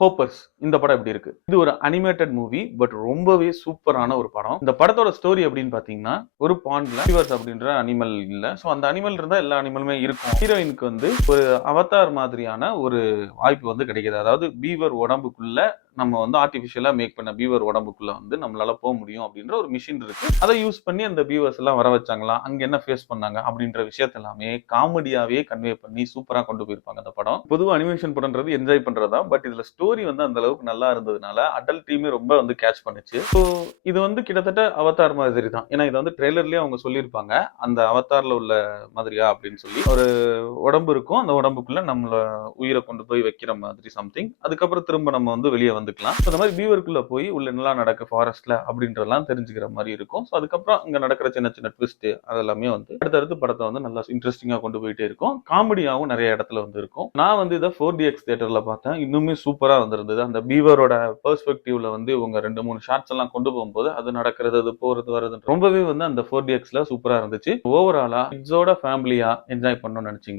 Hoppers இந்த படம் எப்படி இருக்கு? இது ஒரு அனிமேட்டட் மூவி. பட் ரொம்பவே சூப்பரான ஒரு படம். இந்த படத்தோட ஸ்டோரி எப்படின்னு பார்த்தீங்கன்னா, ஒரு பாண்ட்ல பீவர்ஸ் அப்படின்ற அனிமல் இல்ல. சோ அந்த அனிமல் இருந்தா எல்லா அனிமலுமே இருக்கும். ஹீரோயினுக்கு வந்து ஒரு அவதார் மாதிரியான ஒரு வாய்ப்பு வந்து கிடைக்குது. அதாவது பீவர் உடம்புக்குள்ள நம்ம வந்து ஆர்டிபிஷியலா மேக் பண்ண பீவர் உடம்புக்குள்ள வந்து நம்மளால போக முடியும் அப்படின்ற ஒரு மிஷின் இருக்கு. அதை யூஸ் பண்ணி அந்த பீவர்ஸ் எல்லாம் வர வச்சாங்களா, அங்க என்ன ஃபேஸ் பண்ணாங்க அப்படின்ற விஷயத்த எல்லாமே காமெடியாவே கன்வே பண்ணி சூப்பரா கொண்டு போயிருப்பாங்க அந்த படம். பொதுவா அனிமேஷன் படம்ன்றது என்ஜாய் பண்றதா. பட் இதுல ஸ்டோரி வந்து அந்த அளவுக்கு நல்லா இருந்ததுனால அடல்ட்டையுமே ரொம்ப வந்து கேட்ச் பண்ணுச்சு. ஸோ இது வந்து கிட்டத்தட்ட அவதார் மாதிரி தான். ஏன்னா இதை வந்து ட்ரெய்லர்லயே அவங்க சொல்லியிருப்பாங்க. அந்த அவதார்ல உள்ள மாதிரியா அப்படின்னு சொல்லி ஒரு உடம்பு இருக்கும். அந்த உடம்புக்குள்ள நம்மள உயிரை கொண்டு போய் வைக்கிற மாதிரி சம்திங். அதுக்கப்புறம் திரும்ப நம்ம வந்து வெளியே வந்துக்கலாம். So, அந்த மாதிரி பீவருக்குள்ள போய் உள்ள என்னலாம் நடக்கு ஃபாரஸ்ட்ல அப்படின்றதெல்லாம் தெரிஞ்சுக்கிற மாதிரி இருக்கும். ஸோ அதுக்கப்புறம் அங்க நடக்கிற சின்ன சின்ன ட்விஸ்ட் அதெல்லாமே வந்து அடுத்தடுத்து படத்தை வந்து நல்லா இன்ட்ரெஸ்டிங்கா கொண்டு போயிட்டே இருக்கும். காமெடியாவும் நிறைய இடத்துல வந்து இருக்கும். நான் வந்து இதை 4DX தியேட்டர்ல பார்த்தேன். இன்னுமே சூப்பரா வந்திருந்தது. அந்த பீவரோட பெர்ஸ்பெக்டிவ்ல வந்து இவங்க 2 3 ஷார்ட்ஸ் எல்லாம் கொண்டு போகும்போது அது நடக்கிறது அது போறது வர்றது ரொம்பவே வந்து அந்த 4DXல சூப்பரா இருந்துச்சு. ஓவராலா கிட்ஸோட ஃபேமிலியா என்ஜாய் பண்ணணும்னு நினைச்சீங்க